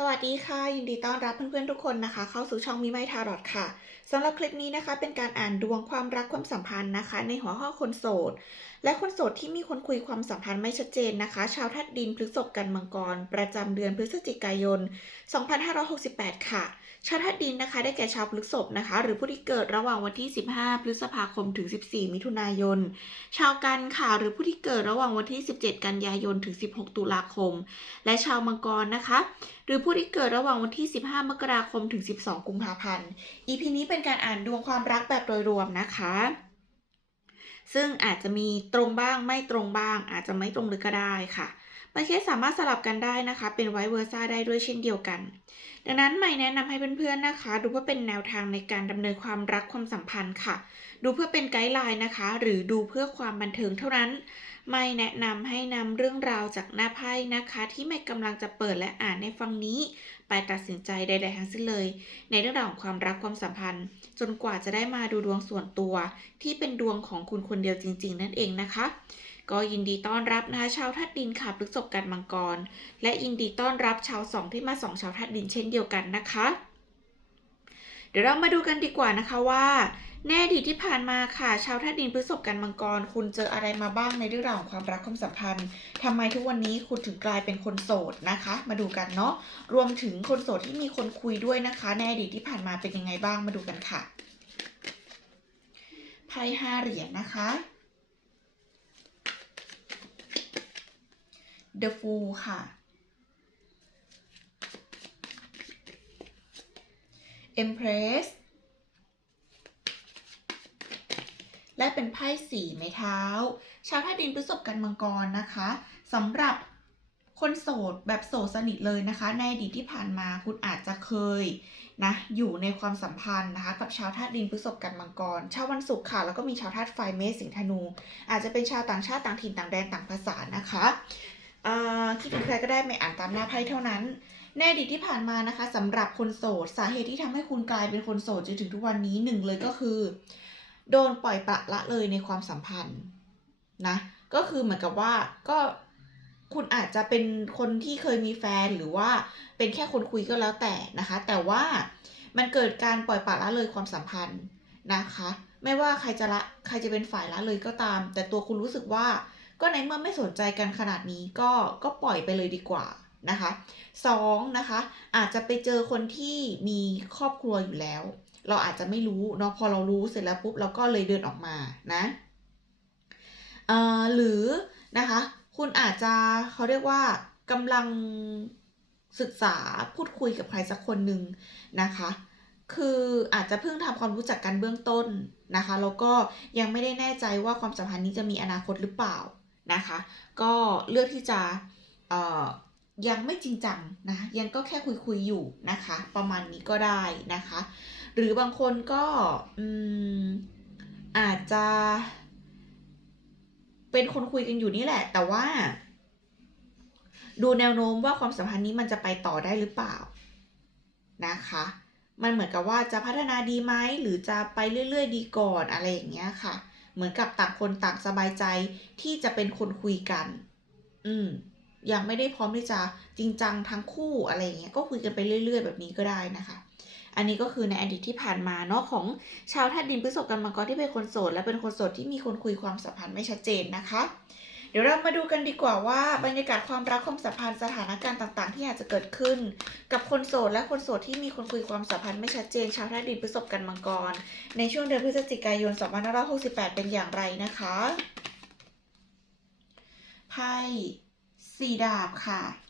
สวัสดีค่ะ ยินดีต้อนรับเพื่อนๆทุกคนนะคะ เข้าสู่ช่องมิไมทารอตค่ะสำหรับคลิปนี้นะคะ เป็นการอ่านดวงความรักความสัมพันธ์นะคะ ในหัวข้อคนโสด และคนโสดที่มีคนคุยความสัมพันธ์ไม่ชัดเจนนะคะ ชาวธาตุดินพฤษภกันมังกร ประจำเดือนพฤศจิกายน 2568 ค่ะ ชาวทัดดินนะคะได้แก่ชาวพฤษภนะคะ หรือผู้ที่เกิดระหว่างวันที่ 15 พฤษภาคมถึง 14 มิถุนายน ชาวกันค่ะหรือผู้ที่เกิดระหว่างวันที่ 17 กันยายนถึง 16 ตุลาคม และชาวมังกรนะคะ หรือผู้ที่เกิดระหว่างวันที่ 15 มกราคมถึง 12 กุมภาพันธ์ EP นี้เป็นการอ่านดวงความรักแบบโดยรวมนะคะ ซึ่งอาจจะมีตรงบ้างไม่ตรงบ้าง อาจจะไม่ตรงเลยก็ได้ค่ะ บางเคสสามารถสลับกันได้นะคะ เป็นไวเวอร์ซ่าได้ด้วยเช่นเดียวกัน ดังนั้นใหม่แนะนำให้เพื่อนๆนะคะ ดูเพื่อเป็นแนวทางในการดำเนินความรักความสัมพันธ์ค่ะ ดูเพื่อเป็นไกด์ไลน์นะคะ หรือดูเพื่อความบันเทิงเท่านั้น ไม่แนะนำให้นำเรื่องราวจากหน้าไพ่นะคะ ที่ไม่กำลังจะเปิดและอ่านในฟังนี้ ไปตัดสินใจใดๆทั้งสิ้นเลย ในเรื่องราวของความรักความสัมพันธ์ จนกว่าจะได้มาดูดวงส่วนตัว ที่เป็นดวงของคุณคนเดียวจริง ๆ นั่นเองนะคะ ก็ยินดีต้อนรับนะคะชาวธาตุดินค่ะพฤษบกันมังกร และยินดีต้อนรับชาวสองที่มาสองชาวธาตุดินเช่นเดียวกันนะคะ เดี๋ยวเรามาดูกันดีกว่านะคะว่า แน่อดีตที่ผ่านมาค่ะ ชาวธาตุดินพฤษภกันมังกร คุณเจออะไรมาบ้างในเรื่องราวของความรักความสัมพันธ์ทำไมทุกวันนี้คุณถึงกลายเป็นคนโสดนะคะ มาดูกันเนาะรวมถึงคนโสดที่มีคนคุยด้วยนะคะ ในอดีตที่ผ่านมาเป็นยังไงบ้างมาดูกันค่ะไพ่ห้าเหรียญนะคะ The Fool ค่ะ Empress และเป็นไพ่สีไม้เท้า ชาวท่าดินพฤษภกันมังกรนะคะสำหรับคนโสดแบบโสดสนิทเลยนะคะ ในอดีตที่ผ่านมาคุณอาจจะเคยนะอยู่ในความสัมพันธ์นะคะกับชาวธาตุดินพฤษภกันมังกร ชาววันศุกร์ค่ะ แล้วก็มีชาวธาตุไฟเมษสิงธนู อาจจะเป็นชาวต่างชาติต่างถิ่นต่างแดนต่างภาษานะคะเอ่อคิดถึงใครก็ได้ไม่อ่านตามหน้าไพ่เท่านั้นในอดีตที่ผ่านมานะคะสำหรับคนโสดสาเหตุที่ทำให้คุณกลายเป็นคนโสดจนถึงทุกวันนี้หนึ่งเลยก็คือ โดนปล่อยปละละเลยในความสัมพันธ์นะ ก็คือเหมือนกับว่าก็คุณอาจจะเป็นคนที่เคยมีแฟนหรือว่าเป็นแค่คนคุยก็แล้วแต่นะคะ แต่ว่ามันเกิดการปล่อยปละละเลยความสัมพันธ์นะคะ ไม่ว่าใครจะละใครจะเป็นฝ่ายละเลยก็ตาม แต่ตัวคุณรู้สึกว่าก็ในเมื่อไม่สนใจกันขนาดนี้ก็ก็ปล่อยไปเลยดีกว่านะคะสองนะคะอาจจะไปเจอคนที่มีครอบครัวอยู่แล้ว เราอาจจะไม่รู้เนาะพอเรารู้เสร็จแล้วปุ๊บเราก็เลยเดินออกมานะหรือนะคะคุณอาจจะเขาเรียกว่ากำลังศึกษาพูดคุยกับใครสักคนหนึ่งนะคะ คืออาจจะเพิ่งทำความรู้จักกันเบื้องต้นนะคะแล้วก็ยังไม่ได้แน่ใจว่าความสัมพันธ์นี้จะมีอนาคตหรือเปล่านะคะ ก็เลือกที่จะยังไม่จริงจังนะยังก็แค่คุยคุยๆอยู่นะคะ ประมาณนี้ก็ได้นะคะ หรือบางคนก็อือาจจะ เป็นคนคุยกันอยู่นี่แหละ แต่ว่า ดูแนวโน้มว่าความสัมพันธ์นี้มันจะไปต่อได้หรือเปล่านะคะ มันเหมือนกับว่าจะพัฒนาดีไหมหรือจะไปเรื่อย ๆ ดีก่อนอะไรอย่างเงี้ยค่ะ เหมือนกับต่างคนต่างสบายใจที่จะเป็นคนคุยกัน อืมยังไม่ได้พร้อมที่จะจริงจังทั้งคู่อะไรอย่างเงี้ยก็คุยกันไปเรื่อย ๆ แบบนี้ก็ได้นะคะ อันนี้ก็คือในอดีตที่ผ่านมาเนาะของชาวธาตุดินพฤษภกันมังกรที่เป็นคนโสด และเป็นคนโสดที่มีคนคุยความสัมพันธ์ไม่ชัดเจนนะคะ เดี๋ยวเรามาดูกันดีกว่าว่าบรรยากาศความรักความสัมพันธ์สถานการณ์ต่างๆ ที่อาจจะเกิดขึ้น กับคนโสดและคนโสดที่มีคนคุยความสัมพันธ์ไม่ชัดเจน ชาวธาตุดินพฤษภกันมังกร ในช่วงเดือนพฤศจิกายน 2568 เป็นอย่างไรนะคะไพ่สี่ดาบค่ะ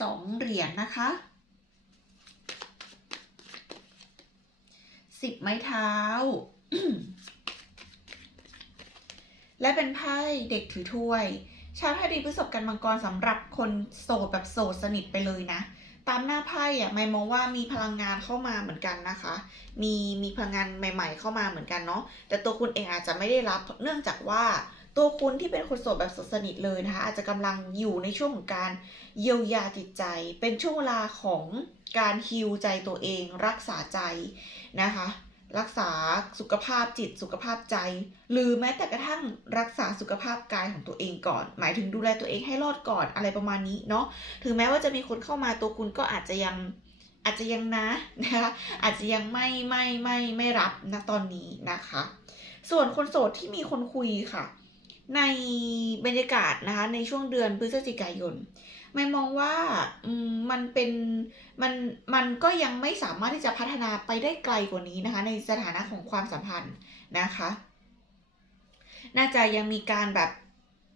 สองเหรียญนะคะสิบไม้เท้า และเป็นไพ่เด็กถือถ้วย ชาวธาตุดินพฤษภกันมังกรสำหรับคนโสดแบบโสดสนิทไปเลยนะ ตามหน้าไพ่อะไม่มองว่ามีพลังงานเข้ามาเหมือนกันนะคะ มีมีพลังงานใหม่ ๆ เข้ามาเหมือนกันเนาะ แต่ตัวคุณเองอาจจะไม่ได้รับ เนื่องจากว่า ตัวคุณที่เป็นคนโสดแบบสดสนิทเลยนะคะอาจจะกำลังอยู่ในช่วงของการเยียวยาจิตใจ เป็นช่วงเวลาของการฮิวใจตัวเอง รักษาใจนะคะ รักษาสุขภาพจิตสุขภาพใจ หรือแม้แต่กระทั่งรักษาสุขภาพกายของตัวเองก่อน หมายถึงดูแลตัวเองให้รอดก่อนอะไรประมาณนี้เนาะถึงแม้ว่าจะมีคนเข้ามาตัวคุณก็อาจจะยังอาจจะยังนะนะคะอาจจะยังไม่ไม่ไม่ไม่รับนะตอนนี้นะคะ ส่วนคนโสดที่มีคนคุยค่ะ ในบรรยากาศนะคะในช่วงเดือนพฤศจิกายนไม่มองว่ามันเป็นมันมันก็ยังไม่สามารถที่จะพัฒนาไปได้ไกลกว่านี้นะคะ ในสถานะของความสัมพันธ์นะคะ น่าจะยังมีการแบบ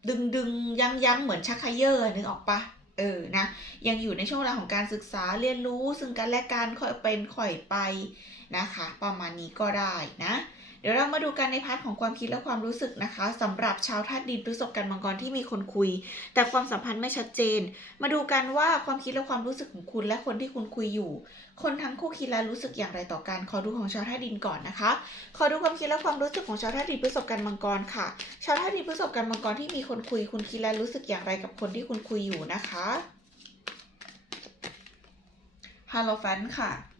ดึงดึงย้ำย้ำเหมือนชักไคเยอร์นึกออกปะเออนะยังอยู่ในช่วงเวลาของการศึกษาเรียนรู้ ซึ่งกันและกันค่อยเป็นค่อยไปนะคะ ประมาณนี้ก็ได้นะ เดี๋ยวเรามาดูกันในพาร์ทของความคิดและความรู้สึกนะคะสำหรับชาวธาตุดินพฤษภกันมังกรที่มีคนคุย แต่ความสัมพันธ์ไม่ชัดเจน มาดูกันว่าความคิดและความรู้สึกของคุณและคนที่คุณคุยอยู่ คนทั้งคู่คิดและรู้สึกอย่างไรต่อกัน ขอดูของชาวธาตุดินก่อนนะคะ ขอดูความคิดและความรู้สึกของชาวธาตุดินพฤษภกันมังกรค่ะ ชาวธาตุดินพฤษภกันมังกรที่มีคนคุย คุณคิดและรู้สึกอย่างไรกับคนที่คุณคุยอยู่นะคะฮาโลแฟนค่ะ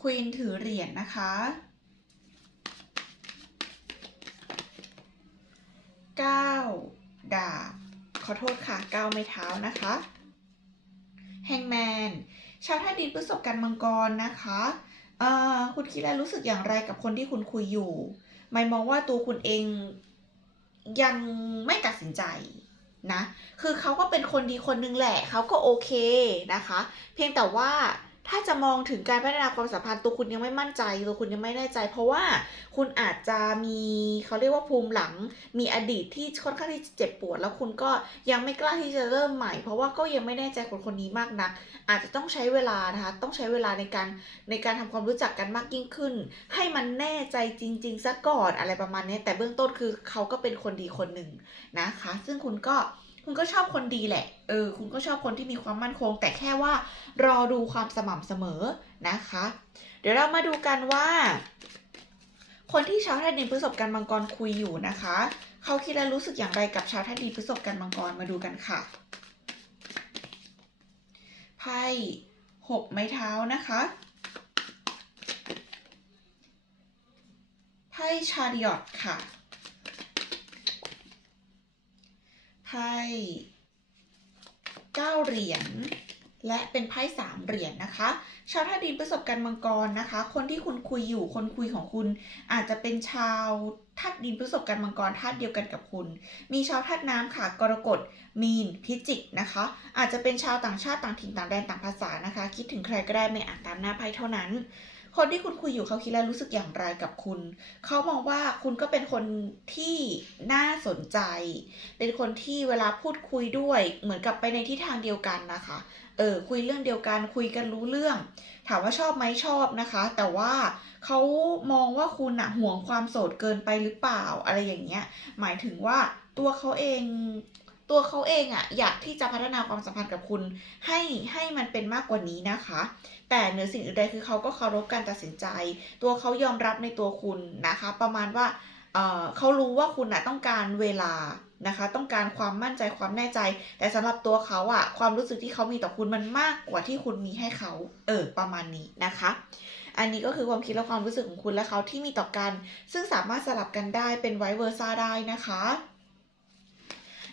ควีนถือเหรียญนะคะเก้าดาบ ขอโทษค่ะเก้าไม้เท้านะคะ แฮงแมน ชาวธาดินพฤษภกันมังกรนะคะเอ่อคุณคิดและรู้สึกอย่างไรกับคนที่คุณคุยอยู่ ไม่มองว่าตัวคุณเองยังไม่ตัดสินใจนะ คือเขาก็เป็นคนดีคนนึงแหละ เขาก็โอเคนะคะ เพียงแต่ว่า ถ้าจะมองถึงการพัฒนาความสัมพันธ์ตัวคุณยังไม่มั่นใจตัวคุณยังไม่แน่ใจ เพราะว่าคุณอาจจะมีเขาเรียกว่าภูมิหลัง มีอดีตที่ค่อนข้างที่จะเจ็บปวด แล้วคุณก็ยังไม่กล้าที่จะเริ่มใหม่ เพราะว่าก็ยังไม่แน่ใจคนคนนี้มากนัก อาจจะต้องใช้เวลานะคะต้องใช้เวลาในการในการทำความรู้จักกันมากยิ่งขึ้น ให้มันแน่ใจจริง ๆซะก่อนอะไรประมาณนี้แต่เบื้องต้นคือเขาก็เป็นคนดีคนหนึ่งนะคะ ซึ่งคุณก็ คุณก็ชอบคนดีแหละ เออ คุณก็ชอบคนที่มีความมั่นคง แต่แค่ว่ารอดูความสม่ำเสมอนะคะ เดี๋ยวเรามาดูกันว่า คนที่ชาวธาตุดินพฤษภกันมังกรคุยอยู่นะคะ เขาคิดและรู้สึกอย่างไรกับชาวธาตุดินพฤษภกันมังกรมาดูกันค่ะไพ่หกไม้เท้านะคะไพ่ชาริอตค่ะ ไพ่เก้าเหรียญและเป็นไพ่สามเหรียญนะคะ ชาวธาตุดินประสบการณ์มังกรนะคะ คนที่คุณคุยอยู่คนคุยของคุณ อาจจะเป็นชาวธาตุดินประสบการณ์มังกรธาตุเดียวกันกับคุณ มีชาวธาตุน้ำค่ะกรกฎมีนพิจิกนะคะ อาจจะเป็นชาวต่างชาติต่างถิ่นต่างแดนต่างภาษานะคะ คิดถึงใครก็ได้ไม่อ่านตามหน้าไพ่เท่านั้น คนที่คุณคุยอยู่เขาคิดและรู้สึกอย่างไรกับคุณ เขามองว่าคุณก็เป็นคนที่น่าสนใจ เป็นคนที่เวลาพูดคุยด้วย เหมือนกับไปในทิศทางเดียวกันนะคะ เออ คุยเรื่องเดียวกัน คุยกันรู้เรื่อง ถามว่าชอบไหมชอบนะคะ แต่ว่าเขามองว่าคุณอะห่วงความโสดเกินไปหรือเปล่า อะไรอย่างเงี้ย หมายถึงว่าตัวเขาเอง ตัวเขาเองอะอยากที่จะพัฒนาความสัมพันธ์กับคุณ ให้ให้มันเป็นมากกว่านี้นะคะ แต่เหนือสิ่งอื่นใดคือเขาก็เคารพการตัดสินใจ ตัวเขายอมรับในตัวคุณนะคะ ประมาณว่าเอ่อเขารู้ว่าคุณนะต้องการเวลานะคะ ต้องการความมั่นใจความแน่ใจ แต่สำหรับตัวเขาอะความรู้สึกที่เขามีต่อคุณมันมากกว่าที่คุณมีให้เขา เออ ประมาณนี้นะคะ อันนี้ก็คือความคิดและความรู้สึกของคุณและเขาที่มีต่อกัน ซึ่งสามารถสลับกันได้เป็นไวเวอร์ซ่าได้นะคะ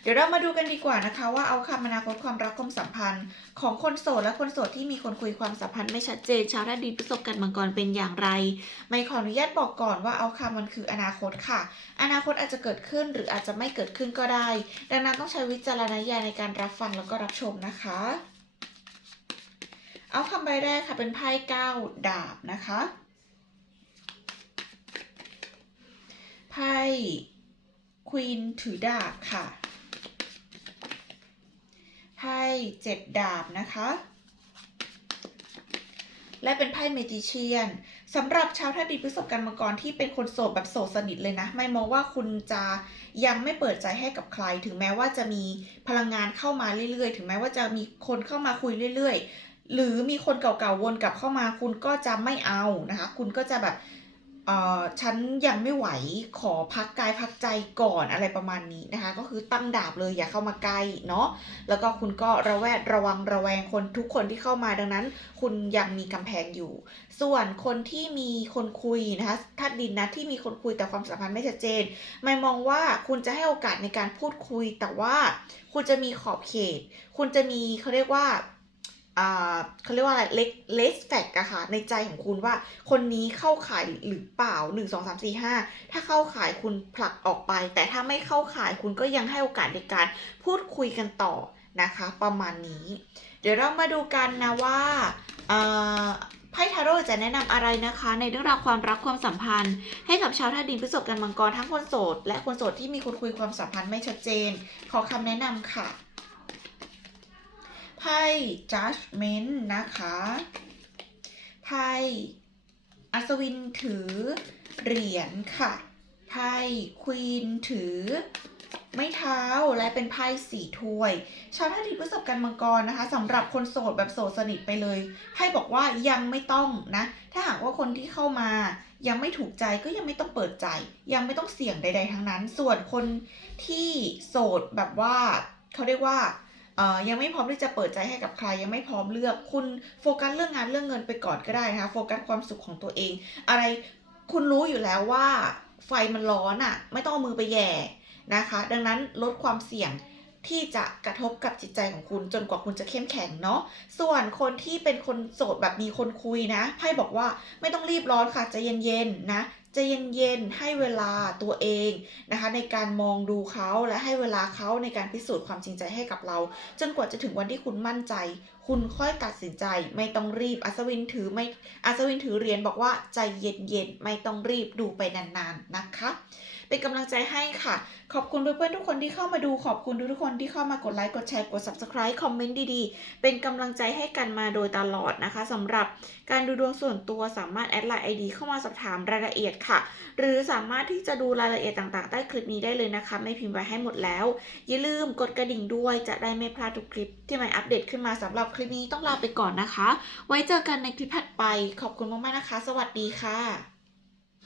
ดี๋ยวเรามาดูกันดีกว่านะคะ ว่าเอาคำอนาคตความรักความสัมพันธ์ ของคนโสดและคนโสดที่มีคนคุยความสัมพันธ์ไม่ชัดเจนชาวราศีพฤษภกันมังกรเป็นอย่างไร ไม่ขออนุญาตบอกก่อนว่าเอาคำมันคืออนาคตค่ะ อนาคตอาจจะเกิดขึ้นหรืออาจจะไม่เกิดขึ้นก็ได้ ดังนั้นต้องใช้วิจารณญาณในการรับฟังแล้วก็รับชมนะคะ เอาคำใบแรกค่ะเป็นไพ่เก้าดาบนะคะไพ่ควีนถือดาบค่ะ พ่เจ็ดดาบนะคะ และเป็นไพ่เมจิเชียนสำหรับชาวธาตุดินพฤษภกันมังกรที่เป็นคนโสดแบบโสดสนิทเลยนะ ไม่มองว่าคุณจะยังไม่เปิดใจให้กับใคร ถึงแม้ว่าจะมีพลังงานเข้ามาเรื่อยๆ ถึงแม้ว่าจะมีคนเข้ามาคุยเรื่อย ๆ หรือมีคนเก่าๆวนกลับเข้ามา คุณก็จะไม่เอานะคะ คุณก็จะแบบ ฉันยังไม่ไหวขอพักกายพักใจก่อนอะไรประมาณนี้นะคะ ก็คือตั้งดาบเลยอย่าเข้ามาใกล้เนาะแล้วก็คุณก็ระแวดระวังระแวงคนทุกคนที่เข้ามาดังนั้น คุณยังมีกำแพงอยู่ ส่วนคนที่มีคนคุยนะคะธาตุดินนะที่มีคนคุยแต่ความสัมพันธ์ไม่ชัดเจนไม่มองว่าคุณจะให้โอกาสในการพูดคุยแต่ว่า คุณจะมีขอบเขต คุณจะมีเขาเรียกว่าอ่า เขาเรียกว่าอะไรเล็กเลสแฟกอะค่ะ ในใจของคุณว่า คนนี้เข้าขายหรือเปล่า1 2 3 4 5ถ้าเข้าขายคุณผลักออกไป แต่ถ้าไม่เข้าขายคุณก็ยังให้โอกาสในการพูดคุยกันต่อนะคะ ประมาณนี้ เดี๋ยวเรามาดูกันนะว่าไพ่ทาโร่จะแนะนำอะไรนะคะ ในเรื่องราวความรักความสัมพันธ์ ให้กับชาวธาตุดินพฤษภกันมังกรทั้งคนโสด และคนโสดที่มีคนคุยความสัมพันธ์ไม่ชัดเจน ขอคำแนะนำค่ะ ไพ่ judgment นะคะไพ่อัศวินถือเหรียญค่ะไพ่ควีนถือไม้เท้าและเป็นไพ่สี่ถ้วย ชาวธาตุดินพฤษภกันมังกรนะคะสำหรับคนโสดแบบโสดสนิทไปเลยไพ่บอกว่ายังไม่ต้องนะ ถ้าหากว่าคนที่เข้ามายังไม่ถูกใจก็ยังไม่ต้องเปิดใจ ยังไม่ต้องเสี่ยงใด ๆ ทั้งนั้น ส่วนคนที่โสดแบบว่าเขาเรียกว่า ยังไม่พร้อมที่จะเปิดใจให้กับใคร ยังไม่พร้อมเลือก คุณโฟกัสเรื่องงานเรื่องเงินไปก่อนก็ได้นะคะโฟกัสความสุขของตัวเอง อะไรคุณรู้อยู่แล้วว่าไฟมันร้อนอะ่ะ ไม่ต้องเอามือไปแย่นะคะ ดังนั้นลดความเสี่ยง ที่จะกระทบกับจิตใจของคุณจนกว่าคุณจะเข้มแข็งเนาะส่วนคนที่เป็นคนโสดแบบมีคนคุยนะไพ่บอกว่าไม่ต้องรีบร้อนค่ะใจะเย็นๆนะใจะเย็นๆให้เวลาตัวเองนะคะในการมองดูเขาและให้เวลาเขาในการพิสูจน์ความจริงใจให้กับเรา จนกว่าจะถึงวันที่คุณมั่นใจ คุณค่อยตัดสินใจไม่ต้องรีบอัศวินถือไม่อัศวินถือเหรียญบอกว่าใจเย็นๆไม่ต้องรีบดูไปนานๆนะคะ เป็นกำลังใจให้ค่ะ ขอบคุณเพื่อนๆทุกคนที่เข้ามาดูขอบคุณทุกคนที่เข้ามากดไลค์กดแชร์กด subscribe คอมเมนต์ดีๆ เป็นกำลังใจให้กันมาโดยตลอดนะคะสำหรับการดูดวงส่วนตัวสามารถแอดไลน์ ID เข้ามาสอบถามรายละเอียดค่ะ หรือสามารถที่จะดูรายละเอียดต่างๆ ใต้คลิปนี้ได้เลยนะคะ ไม่พิมพ์ไว้ให้หมดแล้ว อย่าลืมกดกระดิ่งด้วยจะได้ไม่พลาดทุกคลิป ที่ใหม่อัปเดตขึ้นมาสำหรับคลิปนี้ต้องลาไปก่อนนะคะ ไว้เจอกันในคลิปถัดไป ขอบคุณมากๆนะคะ สวัสดีค่ะ